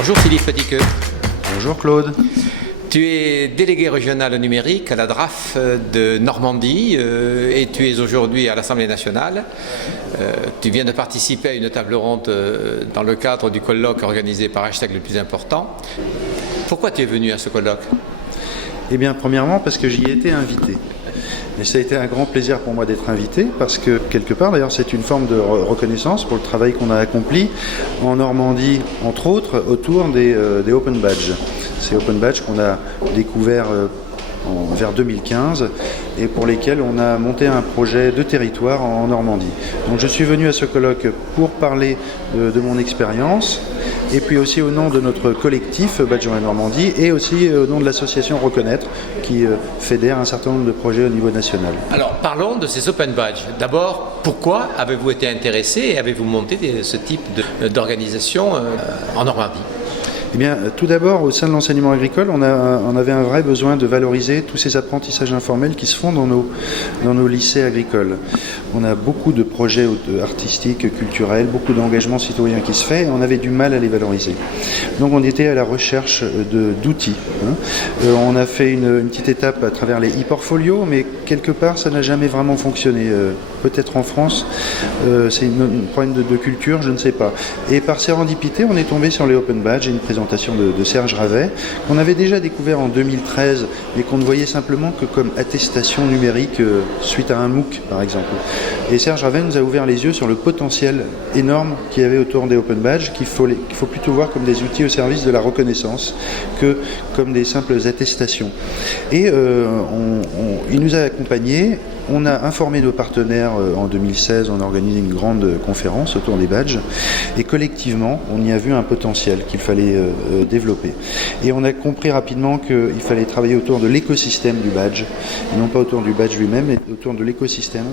Bonjour Philippe Petiqueux. Bonjour Claude. Tu es délégué régional au numérique à la DRAF de Normandie et tu es aujourd'hui à l'Assemblée nationale. Tu viens de participer à une table ronde dans le cadre du colloque organisé par Hashtag le plus important. Pourquoi tu es venu à ce colloque ? Eh bien, premièrement, parce que j'y ai été invité. Et ça a été un grand plaisir pour moi d'être invité, parce que, quelque part, d'ailleurs, c'est une forme de reconnaissance pour le travail qu'on a accompli en Normandie, entre autres, autour des Open Badges. Ces Open Badges qu'on a découverts vers 2015 et pour lesquels on a monté un projet de territoire en Normandie. Donc je suis venu à ce colloque pour parler de mon expérience et puis aussi au nom de notre collectif Badge Normandie et aussi au nom de l'association Reconnaître qui fédère un certain nombre de projets au niveau national. Alors parlons de ces Open Badges. D'abord, pourquoi avez-vous été intéressé et avez-vous monté ce type d'organisation en Normandie ? Eh bien, tout d'abord, au sein de l'enseignement agricole, on avait un vrai besoin de valoriser tous ces apprentissages informels qui se font dans nos lycées agricoles. On a beaucoup de projets artistiques, culturels, beaucoup d'engagement citoyen qui se fait, et on avait du mal à les valoriser. Donc on était à la recherche d'outils. On a fait une petite étape à travers les e-portfolios, mais quelque part, ça n'a jamais vraiment fonctionné. Peut-être en France, c'est un problème de culture, je ne sais pas. Et par sérendipité, on est tombé sur les Open Badges et une présentation de Serge Ravet, qu'on avait déjà découvert en 2013, mais qu'on ne voyait simplement que comme attestation numérique suite à un MOOC, par exemple. Et Serge Ravet nous a ouvert les yeux sur le potentiel énorme qu'il y avait autour des Open Badges, qu'il faut plutôt voir comme des outils au service de la reconnaissance que comme des simples attestations. Et il nous a accompagnés. On a informé nos partenaires en 2016, on a organisé une grande conférence autour des badges et collectivement, on y a vu un potentiel qu'il fallait développer. Et on a compris rapidement qu'il fallait travailler autour de l'écosystème du badge, et non pas autour du badge lui-même, mais autour de l'écosystème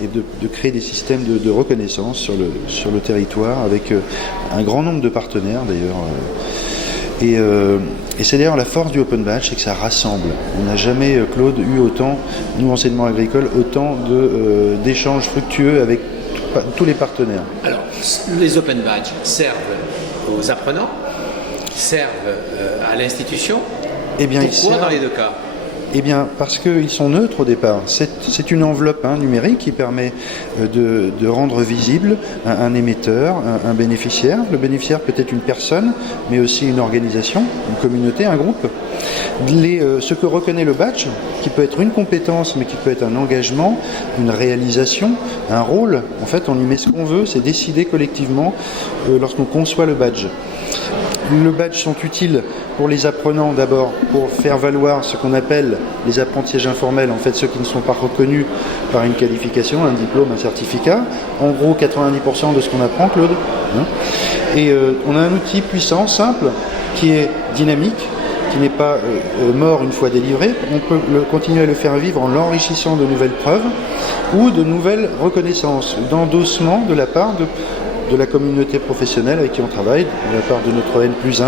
et de créer des systèmes de reconnaissance sur le territoire avec un grand nombre de partenaires d'ailleurs. Et c'est d'ailleurs la force du Open Badge, c'est que ça rassemble. On n'a jamais, Claude, eu autant, nous enseignement agricole, autant d'échanges fructueux avec tous les partenaires. Alors, les Open Badges servent aux apprenants, servent à l'institution. Eh bien, pourquoi dans les deux cas ? Eh bien, parce qu'ils sont neutres au départ. C'est une enveloppe numérique qui permet de rendre visible un émetteur, un bénéficiaire. Le bénéficiaire peut être une personne, mais aussi une organisation, une communauté, un groupe. Ce que reconnaît le badge, qui peut être une compétence, mais qui peut être un engagement, une réalisation, un rôle. En fait, on y met ce qu'on veut, c'est décidé collectivement lorsqu'on conçoit le badge. Le badge sont utiles pour les apprenants d'abord pour faire valoir ce qu'on appelle les apprentissages informels, en fait ceux qui ne sont pas reconnus par une qualification, un diplôme, un certificat. En gros 90% de ce qu'on apprend, Claude. Et on a un outil puissant, simple, qui est dynamique, qui n'est pas mort une fois délivré. On peut continuer à le faire vivre en l'enrichissant de nouvelles preuves ou de nouvelles reconnaissances, d'endossement de la part de la communauté professionnelle avec qui on travaille, de la part de notre N+1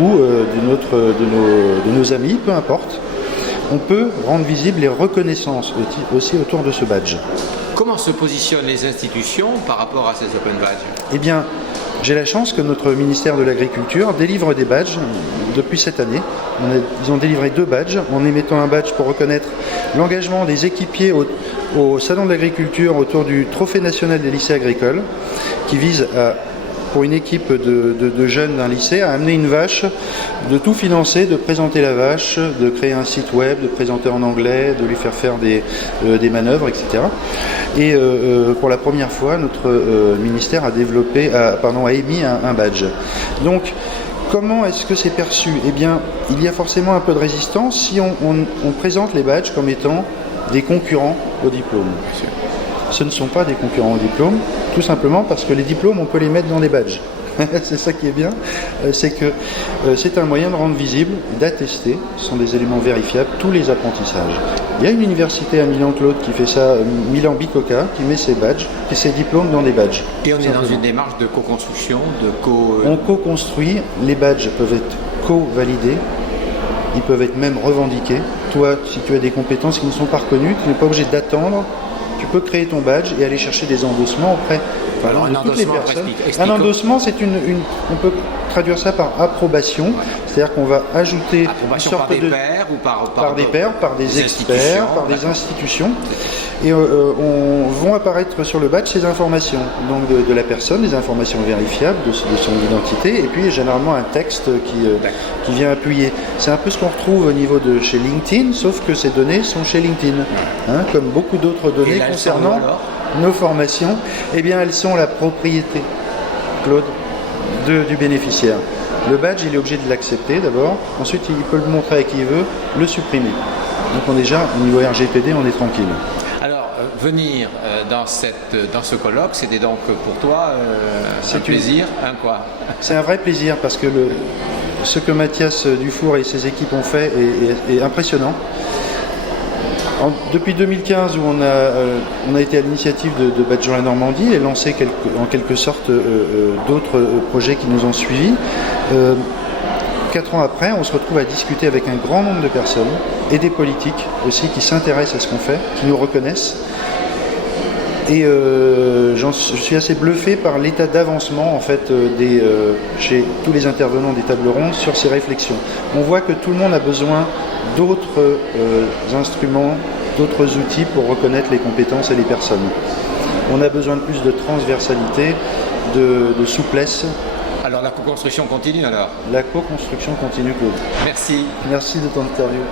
ou de nos amis, peu importe. On peut rendre visibles les reconnaissances aussi autour de ce badge. Comment se positionnent les institutions par rapport à ces Open Badges ? Eh bien, j'ai la chance que notre ministère de l'Agriculture délivre des badges depuis cette année. Ils ont délivré 2 badges en émettant un badge pour reconnaître l'engagement des équipiers au Salon de l'Agriculture autour du Trophée national des lycées agricoles qui vise pour une équipe de jeunes d'un lycée à amener une vache, de tout financer, de présenter la vache, de créer un site web, de présenter en anglais, de lui faire des manœuvres, etc. Et pour la première fois, notre ministère a émis un badge. Donc, comment est-ce que c'est perçu ? Eh bien, il y a forcément un peu de résistance si on présente les badges comme étant des concurrents au diplôme. Ce ne sont pas des concurrents au diplôme, tout simplement parce que les diplômes, on peut les mettre dans des badges. C'est ça qui est bien, c'est que c'est un moyen de rendre visible, d'attester, ce sont des éléments vérifiables, tous les apprentissages. Il y a une université à Milan, Claude, qui fait ça, Milan Bicocca, qui met ses badges, et ses diplômes dans des badges. Et on est dans une démarche de co-construction, On co-construit, les badges peuvent être co-validés, ils peuvent être même revendiqués. Toi, si tu as des compétences qui ne sont pas reconnues, tu n'es pas obligé d'attendre tu peux créer ton badge et aller chercher des endossements auprès Alors, de un toutes les endossement, personnes. explique- Un endossement, c'est on peut traduire ça par approbation, c'est-à-dire qu'on va ajouter une Approbation sorte par des de pairs ou par des pairs, par des experts, par des institutions. Et vont apparaître sur le badge ces informations, donc de la personne, des informations vérifiables de son identité, et puis généralement un texte qui vient appuyer. C'est un peu ce qu'on retrouve au niveau de chez LinkedIn, sauf que ces données sont chez LinkedIn. Hein, comme beaucoup d'autres données concernant nos formations, eh bien elles sont la propriété, Claude, du bénéficiaire. Le badge, il est obligé de l'accepter d'abord, ensuite il peut le montrer à qui il veut, le supprimer. Donc déjà, au niveau RGPD, on est tranquille. Alors, venir dans ce colloque, c'était donc pour toi un plaisir, quoi. C'est un vrai plaisir parce que ce que Mathias Dufour et ses équipes ont fait est impressionnant. Depuis 2015, où on a été à l'initiative de Badge la Normandie et lancé en quelque sorte d'autres projets qui nous ont suivis. 4 ans après, on se retrouve à discuter avec un grand nombre de personnes et des politiques aussi qui s'intéressent à ce qu'on fait, qui nous reconnaissent. Et je suis assez bluffé par l'état d'avancement en fait chez tous les intervenants des tables rondes sur ces réflexions. On voit que tout le monde a besoin d'autres instruments, d'autres outils pour reconnaître les compétences et les personnes. On a besoin de plus de transversalité, de souplesse. Alors la co-construction continue alors. La co-construction continue, Claude. Merci. Merci de ton interview.